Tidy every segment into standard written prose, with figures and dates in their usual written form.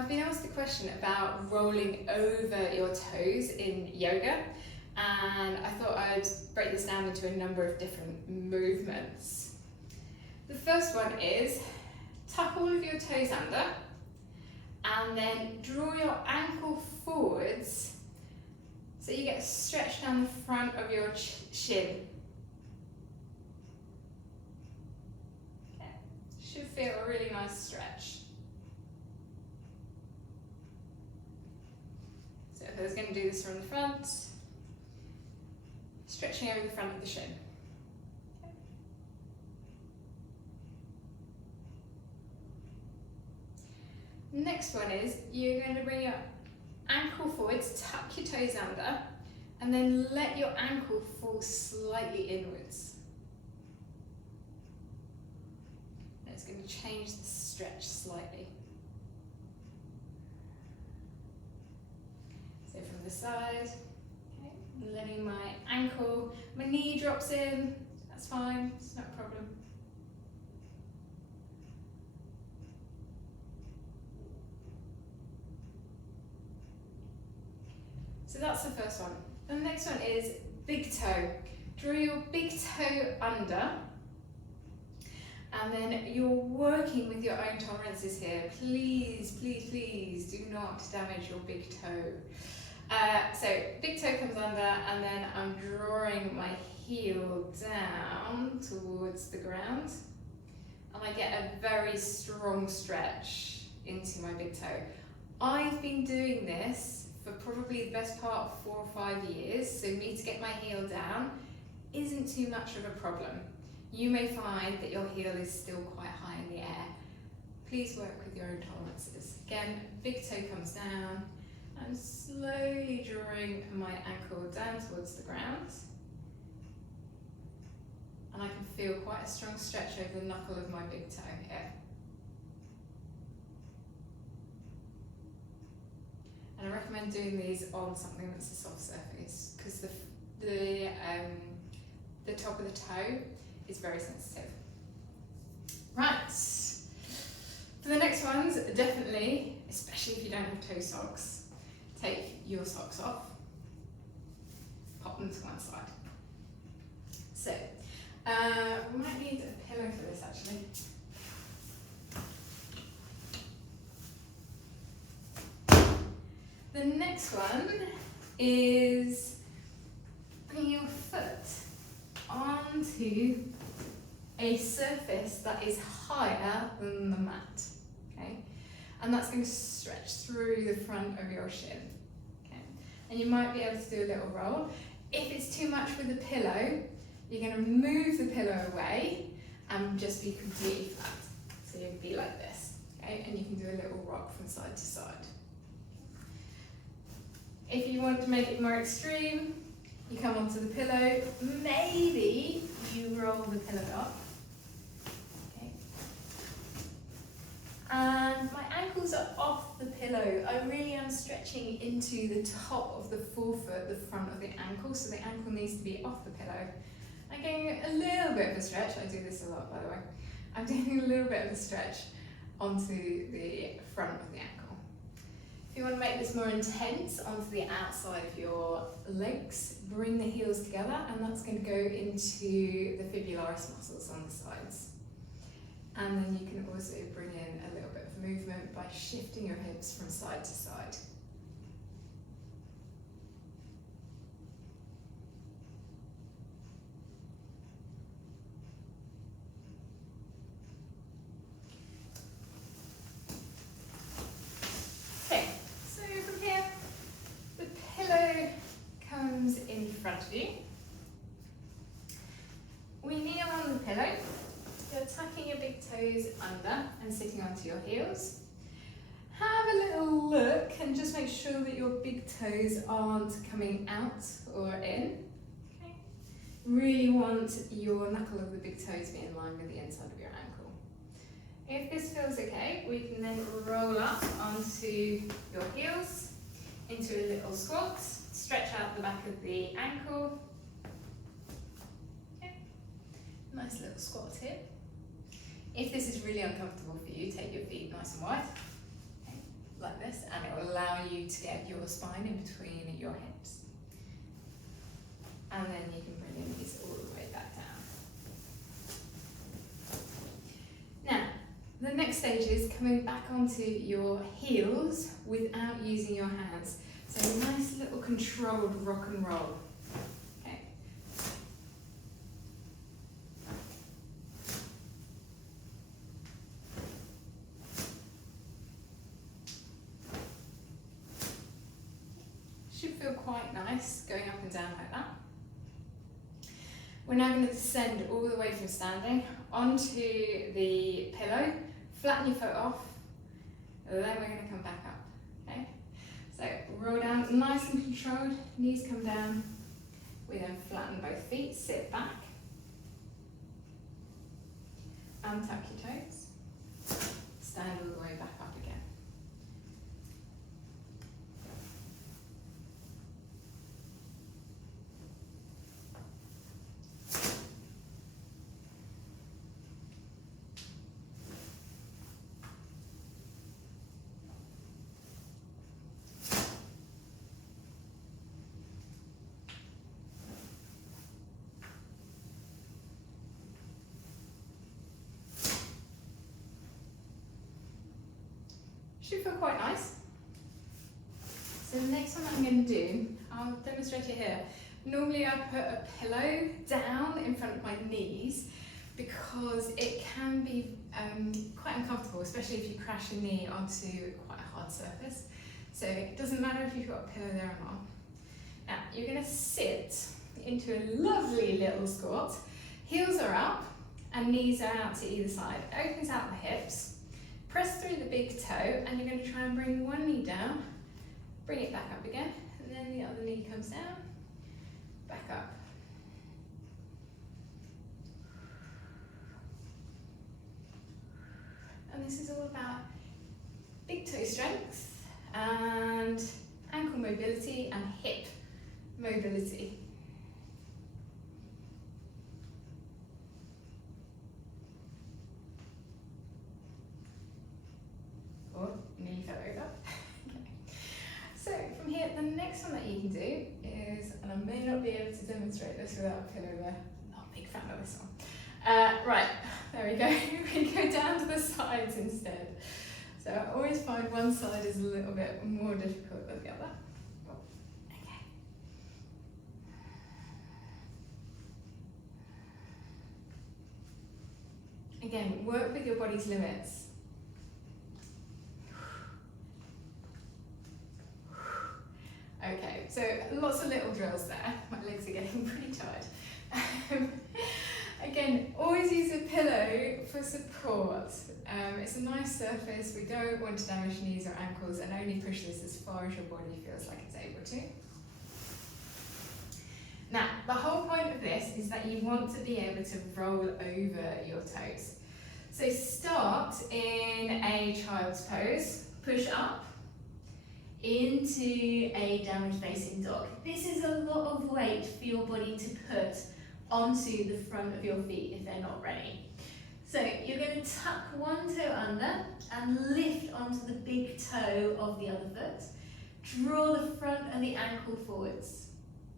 I've been asked a question about rolling over your toes in yoga, and I thought I'd break this down into a number of different movements. The first one is tuck all of your toes under and then draw your ankle forwards so you get a stretch down the front of your shin. Okay. Should feel a really nice stretch. So if I was going to do this from the front, stretching over the front of the shin. Okay. Next one is you're going to bring your ankle forwards, tuck your toes under, and then let your ankle fall slightly inwards. And it's going to change the stretch slightly. So from the side, okay, letting my ankle, my knee drops in, that's fine, it's not a problem. So that's the first one. The next one is big toe. Draw your big toe under, and then you're working with your own tolerances here. Please, please, please do not damage your big toe. So big toe comes under, and then I'm drawing my heel down towards the ground, and I get a very strong stretch into my big toe. I've been doing this for probably the best part of 4 or 5 years, so me to get my heel down isn't too much of a problem. You may find that your heel is still quite high in the air. Please work with your own tolerances. Again, big toe comes down. I'm slowly drawing my ankle down towards the ground. And I can feel quite a strong stretch over the knuckle of my big toe here. And I recommend doing these on something that's a soft surface because the top of the toe is very sensitive. Right, for the next ones, definitely, especially if you don't have toe socks, take your socks off, pop them to one side. So, we might need a pillow for this actually. The next one is bringing your foot onto a surface that is higher than the mat, okay? And that's going to stretch through the front of your shin, okay? And you might be able to do a little roll. If it's too much with the pillow, you're going to move the pillow away and just be completely flat. So you'll be like this, okay? And you can do a little rock from side to side. If you want to make it more extreme, you come onto the pillow, maybe you roll the pillow up. Okay. And my ankles are off the pillow. I really am stretching into the top of the forefoot, the front of the ankle, so the ankle needs to be off the pillow. I'm getting a little bit of a stretch. I do this a lot, by the way. I'm doing a little bit of a stretch onto the front of the ankle. If you want to make this more intense onto the outside of your legs, bring the heels together, and that's going to go into the fibularis muscles on the sides. And then you can also bring in a little bit of movement by shifting your hips from side to side. In front of you. We kneel on the pillow. You're tucking your big toes under and sitting onto your heels. Have a little look and just make sure that your big toes aren't coming out or in. Okay. Really want your knuckle of the big toe to be in line with the inside of your ankle. If this feels okay, we can then roll up onto your heels into a little squat. Stretch out the back of the ankle. Okay. Nice little squat here. If this is really uncomfortable for you, take your feet nice and wide, okay, like to get your spine in between your hips. And then you can bring your knees all the way back down. Now, the next stage is coming back onto your heels without using your hands. So a nice little controlled rock and roll. Okay. Should feel quite nice going up and down like that. We're now going to descend all the way from standing onto the pillow, flatten your foot off, and then we're going to come back up, okay? So roll down, nice and controlled, knees come down. We then flatten both feet, sit back, untuck your toes, stand all the way back up again. Should feel quite nice. So the next one I'm going to do, I'll demonstrate it here. Normally I put a pillow down in front of my knees because it can be quite uncomfortable, especially if you crash your knee onto quite a hard surface. So it doesn't matter if you've got a pillow there or not. Now you're going to sit into a lovely little squat. Heels are up and knees are out to either side. Opens out the hips. Press through the big toe, and you're going to try and bring one knee down, bring it back up again, and then the other knee comes down, back up. And this is all about big toe strength and ankle mobility and hip mobility. Nearly fell over. Okay. So from here, the next one that you can do is, and I may not be able to demonstrate this without a pillow there, I'm not a big fan of this one. Right, there we go. We go down to the sides instead. So I always find one side is a little bit more difficult than the other. Oh, okay. Again, work with your body's limits. Okay, so lots of little drills there. My legs are getting pretty tired. Again, always use a pillow for support. It's a nice surface. We don't want to damage knees or ankles, and only push this as far as your body feels like it's able to. Now, the whole point of this is that you want to be able to roll over your toes. So start in a child's pose, push up, into a downward facing dog. This is a lot of weight for your body to put onto the front of your feet if they're not ready. So you're going to tuck one toe under and lift onto the big toe of the other foot. Draw the front of the ankle forwards.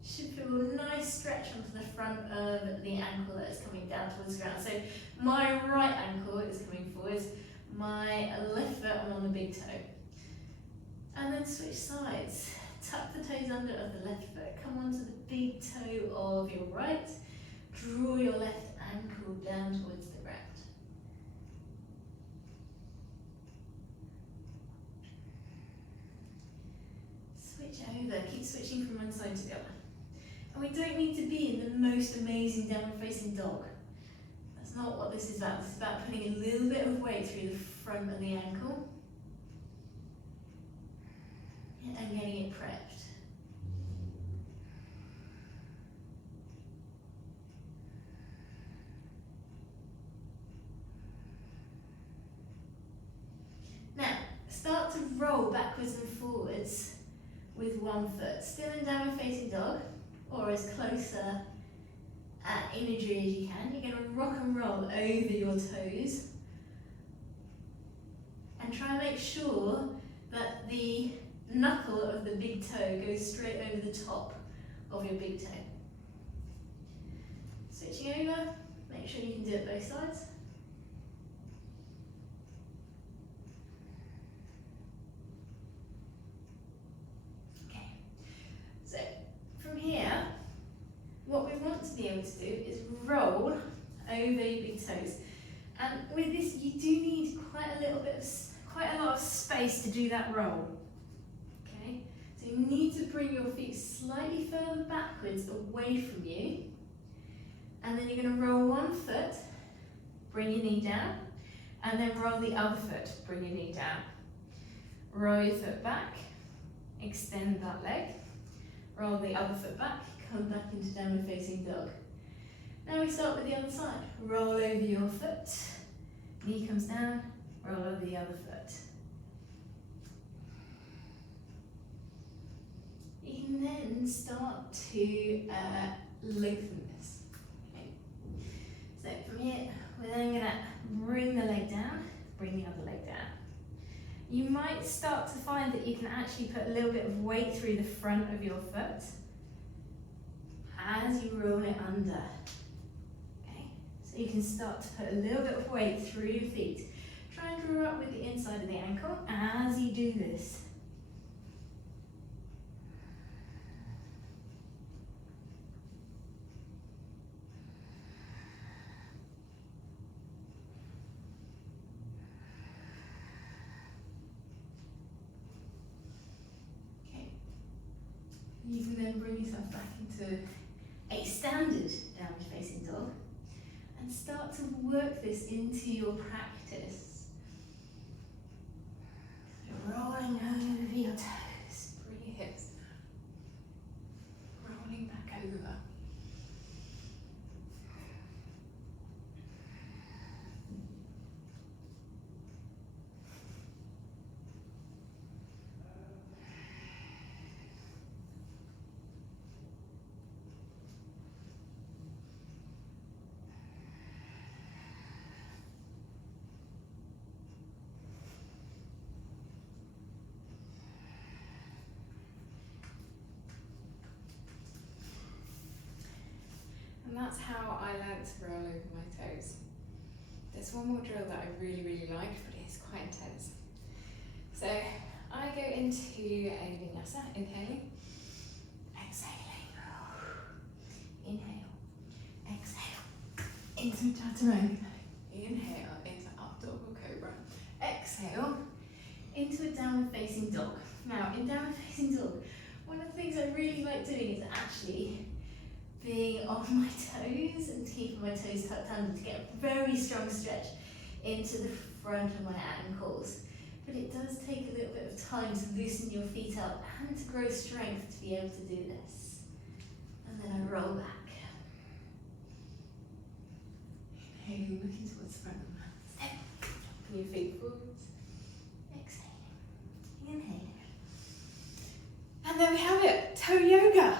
Should feel a nice stretch onto the front of the ankle that is coming down towards the ground. So my right ankle is coming forwards, my left foot I'm on the big toe. And then switch sides. Tuck the toes under of the left foot. Come onto the big toe of your right. Draw your left ankle down towards the ground. Switch over. Keep switching from one side to the other. And we don't need to be in the most amazing downward facing dog. That's not what this is about. This is about putting a little bit of weight through the front of the ankle. And getting it prepped. Now, start to roll backwards and forwards with one foot. Still in downward facing dog, or as closer at imagery as you can. You're going to rock and roll over your toes. And try and make sure that the knuckle of the big toe goes straight over the top of your big toe. Switching over, make sure you can do it both sides. Okay, so from here, what we want to be able to do is roll over your big toes. And with this, you do need quite a lot of space to do that roll. Okay, so you need to bring your feet slightly further backwards away from you. And then you're going to roll one foot, bring your knee down, and then roll the other foot, bring your knee down. Roll your foot back, extend that leg, roll the other foot back, come back into downward facing dog. Now we start with the other side. Roll over your foot, knee comes down, roll over the other foot. You can then start to lengthen this. Okay. So from here, we're then going to bring the leg down, bring the other leg down. You might start to find that you can actually put a little bit of weight through the front of your foot as you roll it under. So you can start to put a little bit of weight through your feet. Try and draw up with the inside of the ankle as you do this. Okay. You can then bring yourself back into a standard downward facing dog. And start to work this into your practice. Rolling over your toes, bring your hips down. Rolling back over. And that's how I learnt to roll over my toes. There's one more drill that I really, really like, but it's quite intense. So I go into a vinyasa, inhaling, exhaling, inhale, exhale, into chaturanga, inhale, into up dog or cobra, exhale, into a downward facing dog. Now in downward facing dog, one of the things I really like doing is actually being on my toes and keeping my toes tucked under to get a very strong stretch into the front of my ankles. But it does take a little bit of time to loosen your feet up and to grow strength to be able to do this. And then I roll back. Inhaling, looking towards the front of my step. Dropping your feet forwards. Exhaling. Inhaling. And there we have it, toe yoga.